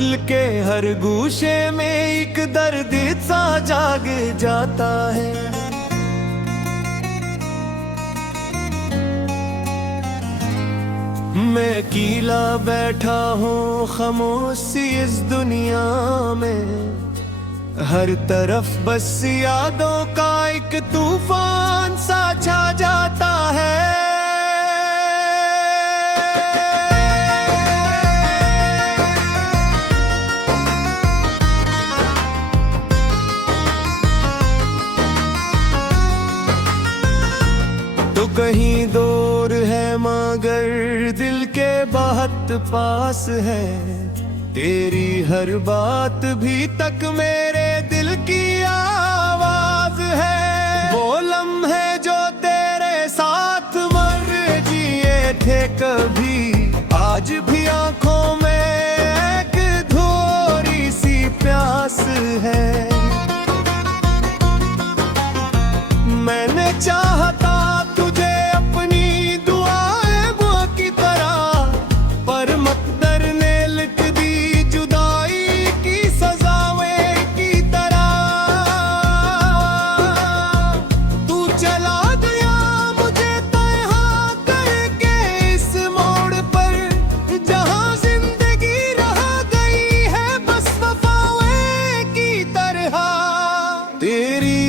दिल के हर गूशे में एक दर्द सा जाग जाता है। मैं अकेला बैठा हूँ खामोशी इस दुनिया में, हर तरफ बस यादों का एक तूफान सा छा जाता है। तो कहीं दूर है मगर दिल के बहुत पास है, तेरी हर बात भी तक मेरे दिल की आवाज है। वो लम्हे जो तेरे साथ मर जिए थे कभी, आज भी आंखों में एक थोड़ी सी प्यास है। मैंने चाहता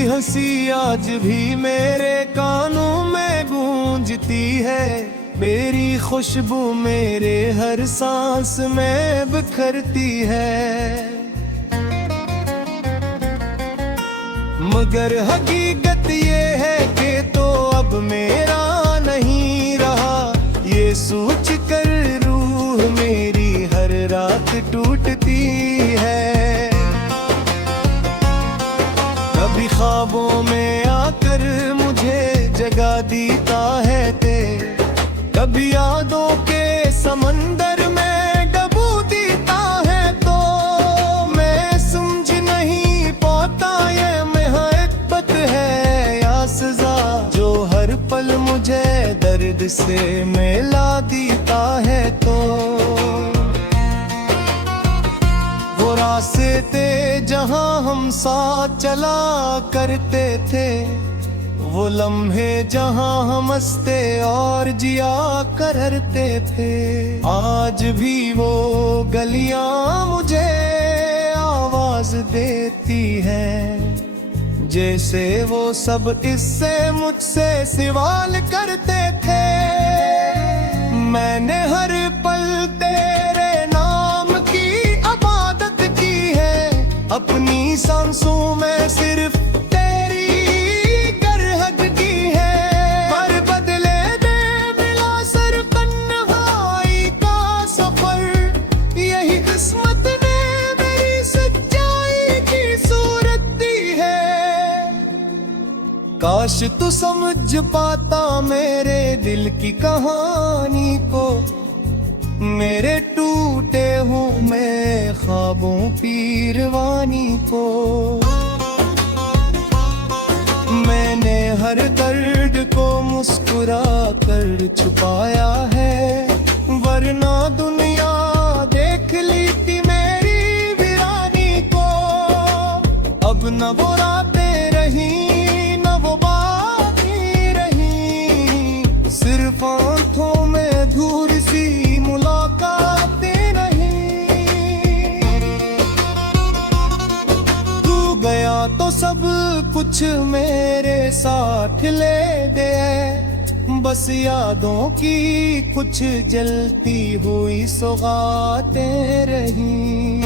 हंसी आज भी मेरे कानों में गूंजती है, मेरी खुशबू मेरे हर सांस में बिखरती है। मगर हकीकत ये है कि तो अब मेरा नहीं रहा, ये सोच कर रूह मेरी हर रात टूटती है। कभी ख्वाबों में आकर मुझे जगा देता है ते, कभी यादों के समंदर में डूबा देता है। तो मैं समझ नहीं पाता ये मोहब्बत है या सजा, जो हर पल मुझे दर्द से मिला देता है। तो वो रास्ते जहां हम साथ चला करते थे, वो लम्हे जहां हम हंसते और जिया करते थे, आज भी वो गलियां मुझे आवाज देती हैं, जैसे वो सब इससे मुझसे सवाल करते थे। मैंने हर पल तेरे नाम की इबादत की है, अपनी सांसों में सिर्फ तेरी गरहद की है। पर बदले दे मिला सर तन्हाई का सफर, यही किस्मत ने मेरी सच्चाई की सूरत दी है। काश तू समझ पाता मेरे दिल की कहानी को, मेरे टूटे हूँ मैं ख्वाबों पीरवानी को। मैंने हर दर्द को मुस्कुरा कर छुपाया है, वरना दुनिया देख ली थी मेरी वीरानी को। अब न वो रातें रही न वो बातें रही, सिर्फ आंखों में धूल सी मुलाकातें रही। तू गया तो सब कुछ मेरे साथ ले दे, बस यादों की कुछ जलती हुई सौगातें रही।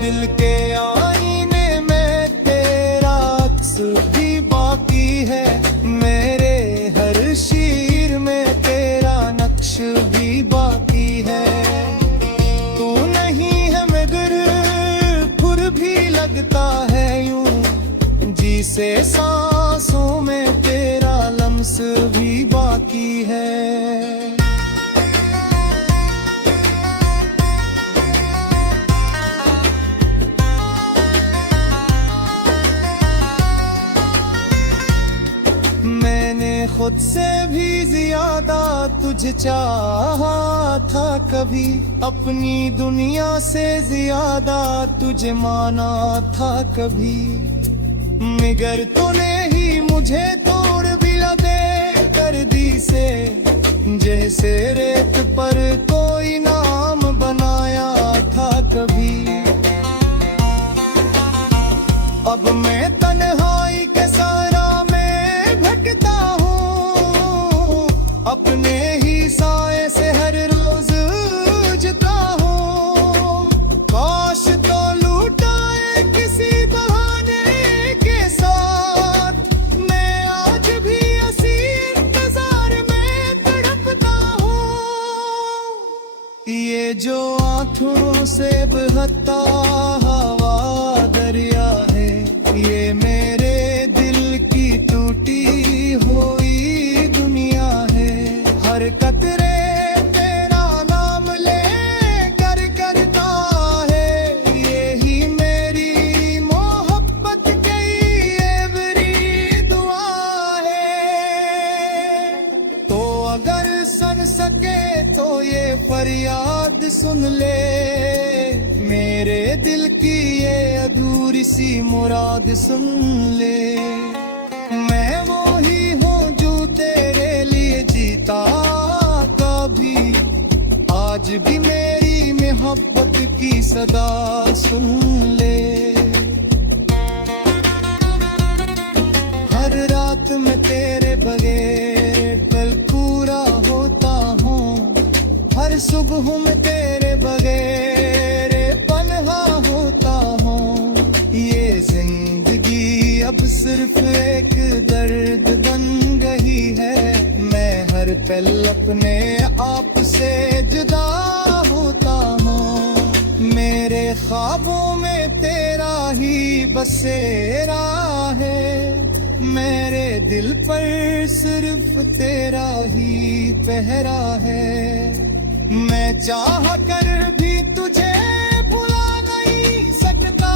दिल के आईने में तेरा अक्स भी बाकी है, मेरे हर शीर में तेरा नक्श भी बाकी है। तू नहीं है मगर खुर भी लगता है यूं, जी से सांसों में तेरा लम्स भी बाकी है। ज्यादा तुझे चाहा था कभी, अपनी दुनिया से ज्यादा तुझे माना था कभी, मगर तूने ही मुझे तोड़ दिया दे कर दी से, जैसे रेत पर कोई नाम बनाया था कभी। अब मैं तन्हाई के सारा में भटकता हूँ, अपने ही साए से हर रोज जता हूँ। काश तो लूटाए किसी बहाने के साथ, मैं आज भी इसी इंतजार में तड़पता हूँ। ये जो आंखों से बहता हवा दरिया है, ये मेरे दिल की टूटी हुई दुनिया है। हर कतरे तेरा नाम ले कर करता है, यही मेरी मोहब्बत की एवरी दुआ है। तो अगर सुन सके तो ये फरियाद सुन ले, मेरे दिल की ये अधूरी सी मुराद सुन ले। मैं वो ही हूँ जो तेरे लिए जीता कभी, आज भी मेरी मोहब्बत की सदा सुन ले। हर रात में तेरे बगैर कल पूरा होता हूँ, हर सुबह में तेरे बगैर पनहा होता हूँ। ये जिंदगी अब सिर्फ एक दर्द बन गई है, मैं हर पल अपने आप से जुदा होता हूँ। मेरे ख्वाबों में तेरा ही बसेरा है, मेरे दिल पर सिर्फ तेरा ही पहरा है। मैं चाह कर भी तुझे भुला नहीं सकता,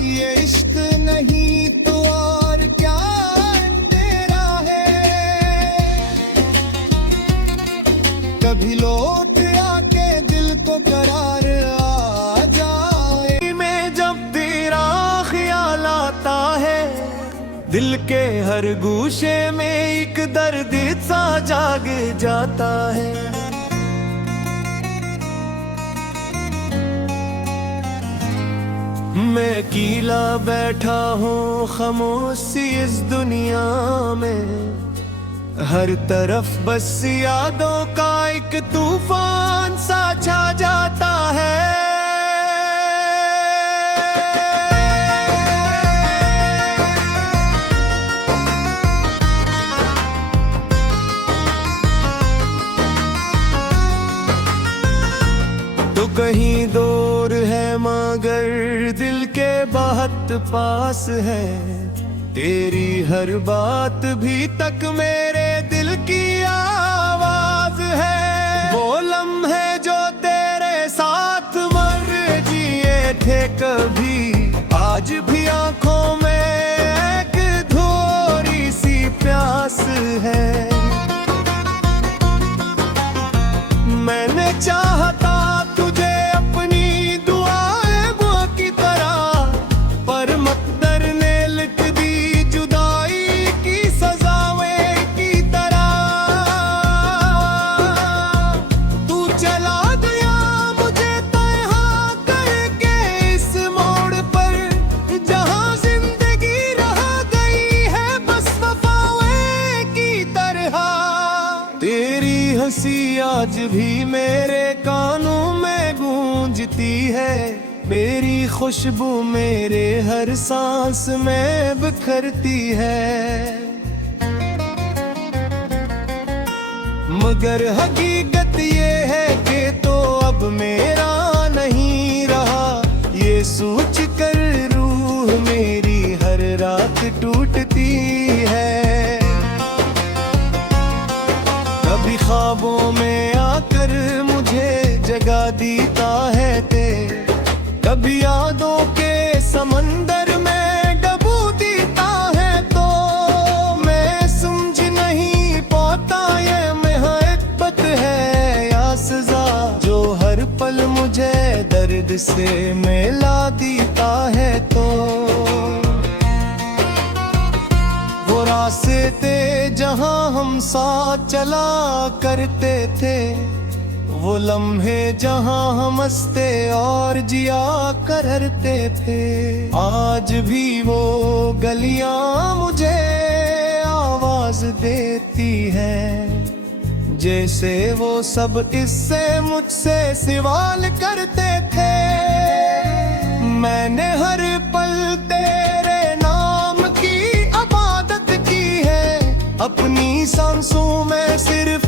ये इश्क नहीं तो और क्या अंधेरा है। कभी लौट आके दिल को करार आ जाए, मैं जब तेरा ख्याल आता है, दिल के हर गूशे में एक दर्द सा जाग जाता है। मैं अकेला बैठा हूँ खामोशी इस दुनिया में, हर तरफ बस यादों का एक तूफान सा छा जाता है। तो कहीं दूर है मगर दिल के बहुत पास है, तेरी हर बात भी तक मेरे दिल की आवाज है। वो लम्हे जो तेरे साथ मर जिए थे कभी, आज भी आंखों में एक थोड़ी सी प्यास है। मैंने चाहता तुझे अपनी दुआएं वो की तरह, पर मकदर ने लिख दी जुदाई की सजाएं की तरह। तू चला गया मुझे तन्हा करके इस मोड़ पर, जहां जिंदगी रह गई है बस वफाएं की तरह। तेरी हंसी आज भी मेरे कानों में गूंजती है, मेरी खुशबू मेरे हर सांस में बिखरती है। मगर हकीकत ये है कि तो अब मेरा नहीं रहा, ये सोच कर रूह मेरी हर रात टूटती है। कभी ख्वाबों में आकर मुझे जगा देता है ते, कभी यादों के समंदर में डूबा देता है। तो मैं समझ नहीं पाता से मिला देता है तो वो रास्ते जहां हम साथ चला करते थे, वो लम्हे जहां हम हंसते और जिया करते थे। आज भी वो गलियां मुझे आवाज देती हैं, जैसे वो सब इससे मुझसे सवाल करते थे। मैंने हर पल तेरे नाम की इबादत की है, अपनी सांसों में सिर्फ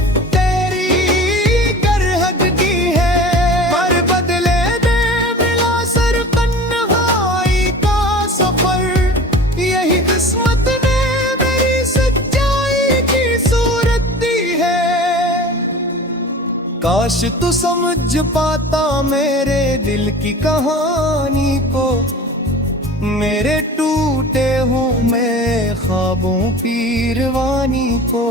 काश तू समझ पाता मेरे दिल की कहानी को, मेरे टूटे हूँ मैं ख्वाबों पीरवानी को।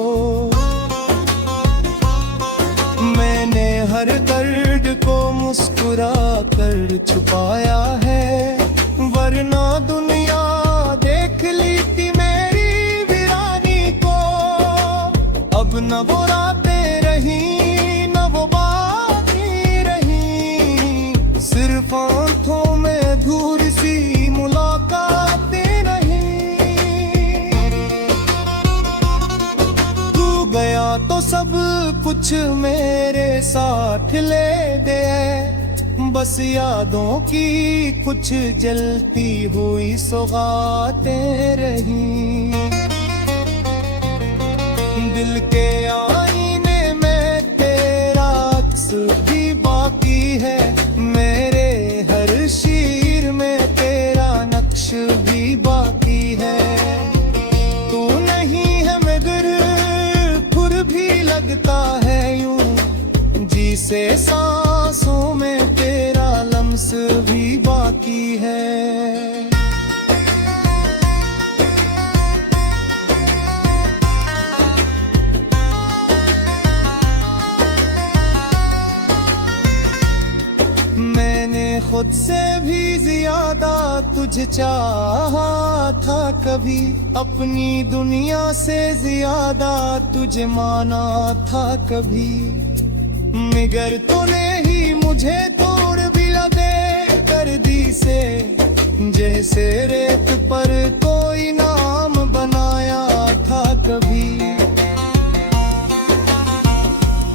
मैंने हर दर्द को मुस्कुरा कर छुपाया है, वरना दुनिया देख ली थी मेरी वीरानी को। अब न वो रातें रही आंखों में दूर सी मुलाकातें नहीं। तू गया तो सब कुछ मेरे साथ ले गए, बस यादों की कुछ जलती हुई सौगातें रही। दिल के आईने में तेरा अक्स भी बाकी है, मेरे शीर में तेरा नक्श भी बाकी है। तू नहीं है मगर खुद भी लगता है यूं, जी से सांसों में तेरा लम्स भी बाकी है। खुद से भी ज्यादा तुझे चाहा था कभी, अपनी दुनिया से ज्यादा तुझे माना था कभी। मगर तूने ही मुझे तोड़ दिया दे कर दी से, जैसे रेत पर कोई नाम बनाया था कभी।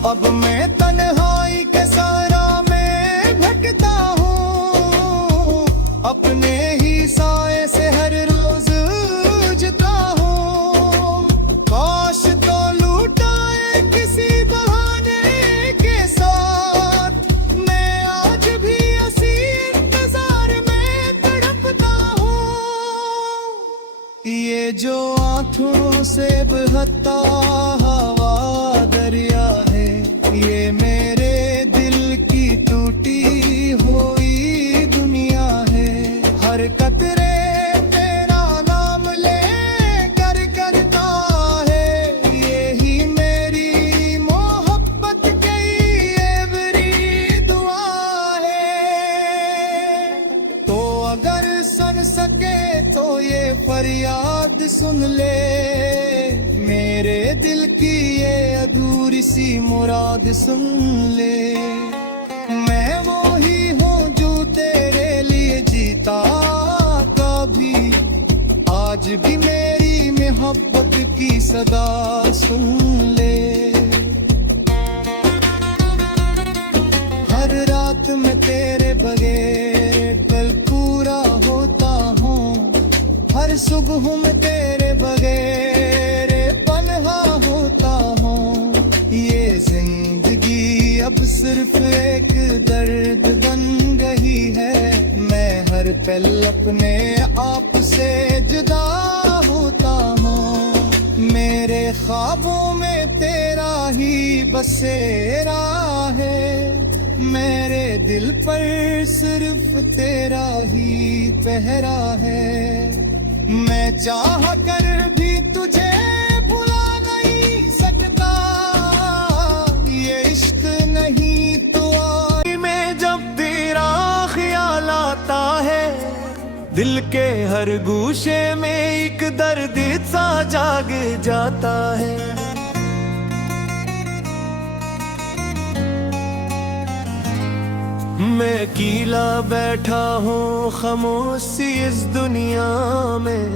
अब मैं तन्हाई के सारा में भटकता हूँ, अपने ही साए से हर रोज जता हूँ। काश तो लूटाए किसी बहाने के साथ, मैं आज भी इसी इंतजार में तड़पता हूँ। ये जो आंखों से बहता हवा दरिया है, ये मेरे दिल की टूटी हुई दुनिया है। हर कतरे तेरा नाम ले कर करता है, यही मेरी मोहब्बत की एवरी दुआ है। तो अगर सुन सके तो ये फरियाद सुन ले, मेरे दिल की ये अधूरी सी मुराद सुन ले। मैं वो ही हूँ जो तेरे लिए जीता कभी, आज भी मेरी मोहब्बत की सदा सुन ले। हर रात में तेरे बगैर कल पूरा होता हूँ, हर सुबह में तेरे बगैर पनहा होता हूँ। ये जिंदगी अब सिर्फ एक दर्द बन गई है, मैं हर पल अपने आप से जुदा होता हूँ। मेरे ख्वाबों में तेरा ही बसेरा है, मेरे दिल पर सिर्फ तेरा ही पहरा है। मैं चाह कर भी तुझे भुला नहीं सकता, ये इश्क नहीं तो मैं जब तेरा ख्याल दिल के हर गूशे में एक दर्द सा जाग जाता है। मैं अकेला बैठा हूँ खामोशी इस दुनिया में,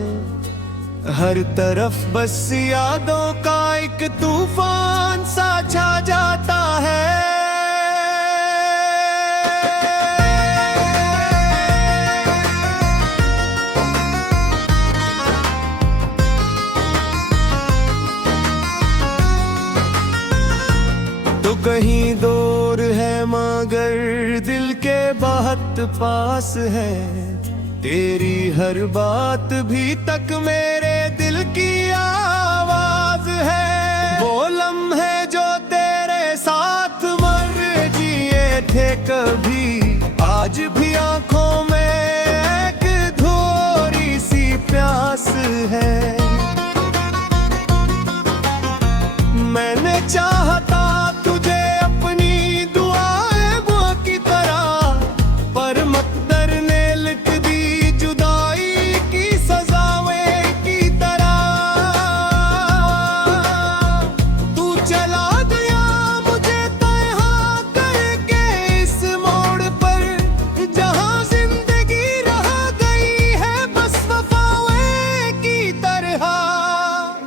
हर तरफ बस यादों का एक तूफान सा छा जाता है। तो कहीं दूर है मगर दिल के बहुत पास है, तेरी हर बात भी तक मेरे दिल की आवाज है। वो लम्हे जो तेरे साथ मर जिए थे कभी, आज भी आंखों में एक थोड़ी सी प्यास है। मैंने चाहता तुझे अपनी दुआएं वो की तरह, पर मकदर ने लिख दी जुदाई की सजाएं की तरह। तू चला गया मुझे तन्हा करके इस मोड़ पर, जहां जिंदगी रह गई है बस वफाएं की तरह।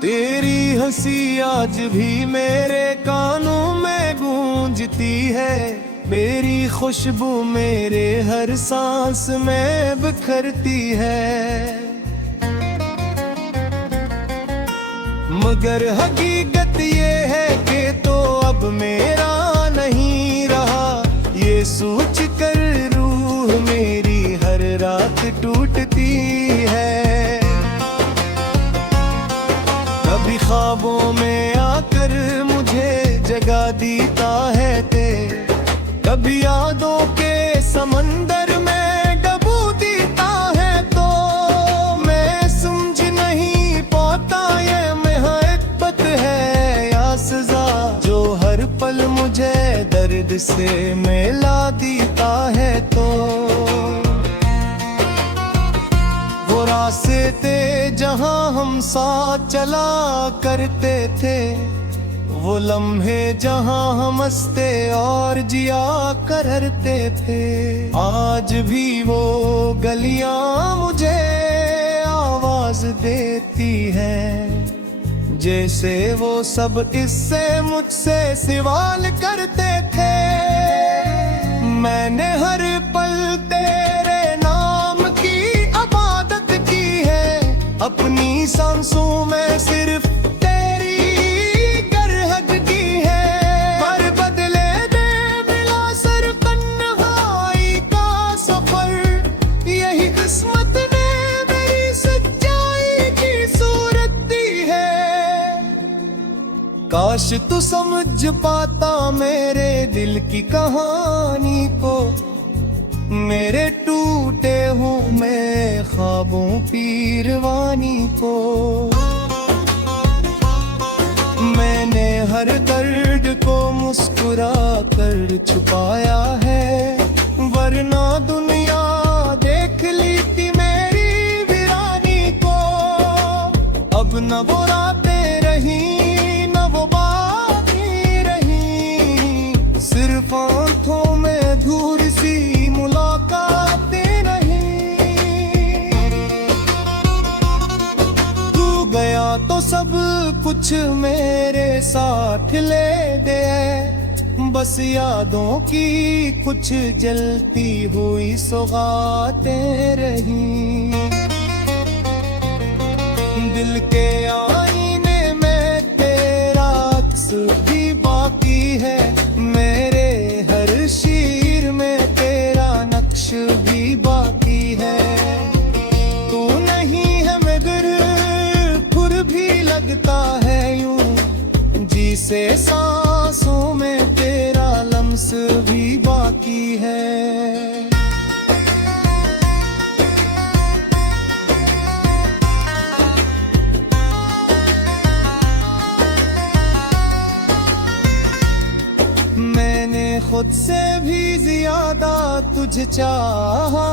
तेरी हंसी आज भी मेरे कानों में गूंजती है, मेरी खुशबू मेरे हर सांस में बिखरती है। मगर हकीकत ये है कि तो अब मेरा नहीं रहा, ये सोच कर रूह मेरी हर रात टूटती है। कभी ख्वाबों में आकर मुझे जगा देता है ते, कभी यादों के समंदर में डूबा देता है। तो मैं समझ नहीं पाता ये मोहब्बत है या सजा, जो हर पल मुझे दर्द से मिला देता है। तो वो रास्ते जहां हम साथ चला करते थे, वो लम्हे जहां हम हंसते और जिया करते थे, आज भी वो गलियां मुझे आवाज देती हैं, जैसे वो सब इससे मुझसे सवाल करते थे। मैंने हर पल तेरे नाम की इबादत की है, अपनी सांसों में सिर्फ काश तू समझ पाता मेरे दिल की कहानी को, मेरे टूटे हूँ मैं ख्वाबों पीरवानी को। मैंने हर दर्द को मुस्कुरा कर छुपाया है, वरना दुनिया देख ली थी मेरी वीरानी को। अब न वो रातें रही आंखों में धूल सी मुलाकातें नहीं। तू गया तो सब कुछ मेरे साथ ले दे, बस यादों की कुछ जलती हुई सौगातें रही। दिल के आईने में तेरा अक्स भी बाकी है, मेरे शीर में तेरा नक्श भी बाकी है। तू नहीं है मगर खुर भी लगता है यूं, जी से सांसों में तेरा लम्स भी बाकी है। खुद से भी ज्यादा तुझे चाहा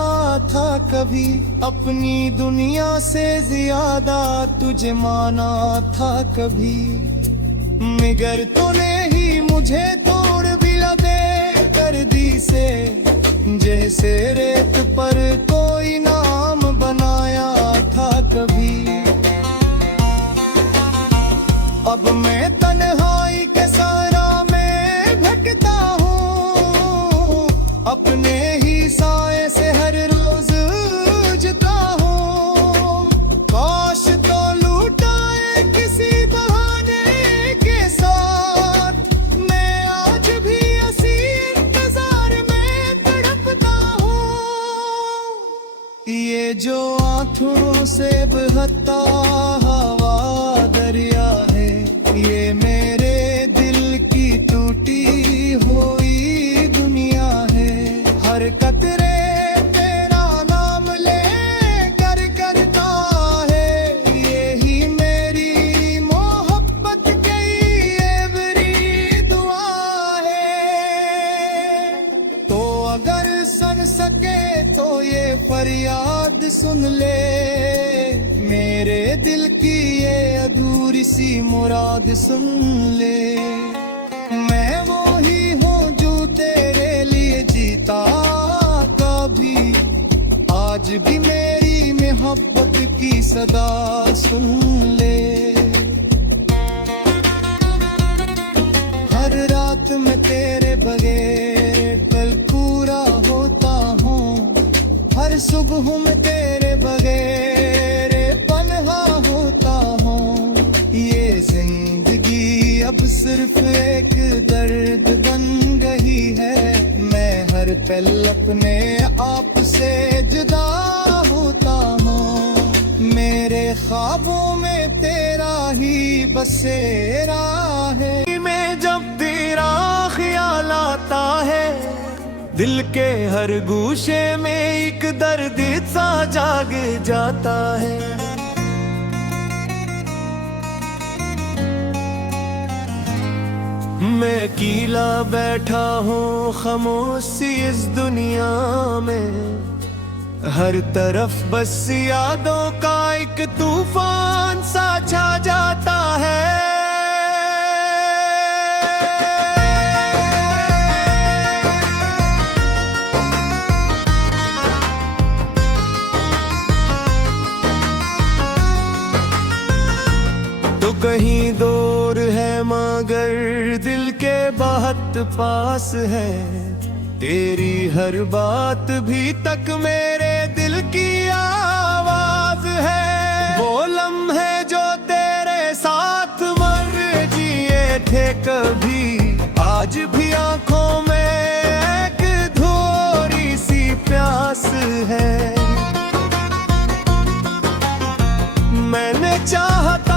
था कभी, अपनी दुनिया से ज्यादा तुझे माना था कभी, मगर तूने ही मुझे तोड़ बिला दे कर दी से, जैसे रेत पर कोई नाम बनाया था कभी। अब मैं तन्हाई के सारा में भटकता हूँ, अपने ही साए से हर रोज जूझता हूँ। काश तो लूटाए किसी बहाने के साथ, मैं आज भी इसी इंतजार में तड़पता हूँ। ये जो आंखों से बहता हवा दरिया है, ये मेरे दिल की टूटी हुई दुनिया है। हर कतरे तेरा नाम ले कर करता है, यही मेरी मोहब्बत की एवरी दुआ है। तो अगर सुन सके तो ये फरियाद सुन ले, मेरे दिल की ये अधूरी सी मुराद सुन ले। मैं वो ही हूँ जो तेरे लिए जीता कभी, आज भी मेरी मोहब्बत की सदा सुन ले। हर रात में तेरे बगैर कल पूरा होता हूँ, हर सुबह में तेरे बगैर पनहा होता हूँ। ये जिंदगी अब सिर्फ एक दर्द बन गई है, मैं हर पल अपने आप से जुदा होता हूँ। मेरे ख्वाबों में तेरा ही बसेरा है, मैं जब तेरा ख्याल आता है, दिल के हर गूशे में एक दर्द सा जाग जाता है। मैं अकेला बैठा हूँ खामोशी इस दुनिया में, हर तरफ बस यादों का एक तूफान सा छा जाता है। तो कहीं दूर है मगर दिल के बहुत पास है, तेरी हर बात भी तक मेरे दिल की आवाज है। वो लम्हे जो तेरे साथ मर जिए थे कभी, आज भी आंखों में एक थोड़ी सी प्यास है। मैंने चाहता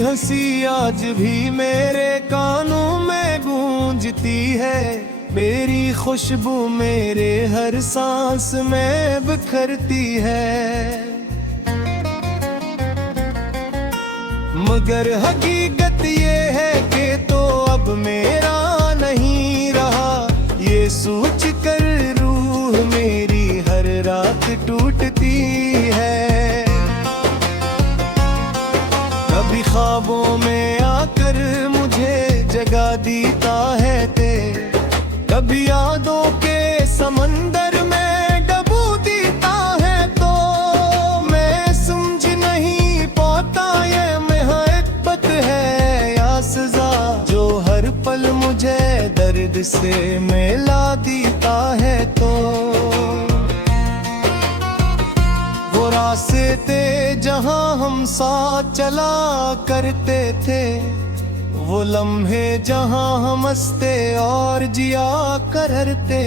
हंसी आज भी मेरे कानों में गूंजती है, मेरी खुशबू मेरे हर सांस में बिखरती है। मगर हकीकत ये है कि तो अब मेरा नहीं रहा, ये सोच कर रूह मेरी हर रात टूटती है। कभी ख्वाबों में आकर मुझे जगा देता है ते, कभी यादों के समंदर में डबो देता है। तो मैं समझ नहीं पाता ये मोहब्बत है या सजा, जो हर पल मुझे दर्द से मिला देता है। तो वो रास्ते जहां हम साथ चला करते थे, वो लम्हे जहां हम हंसते और जिया करते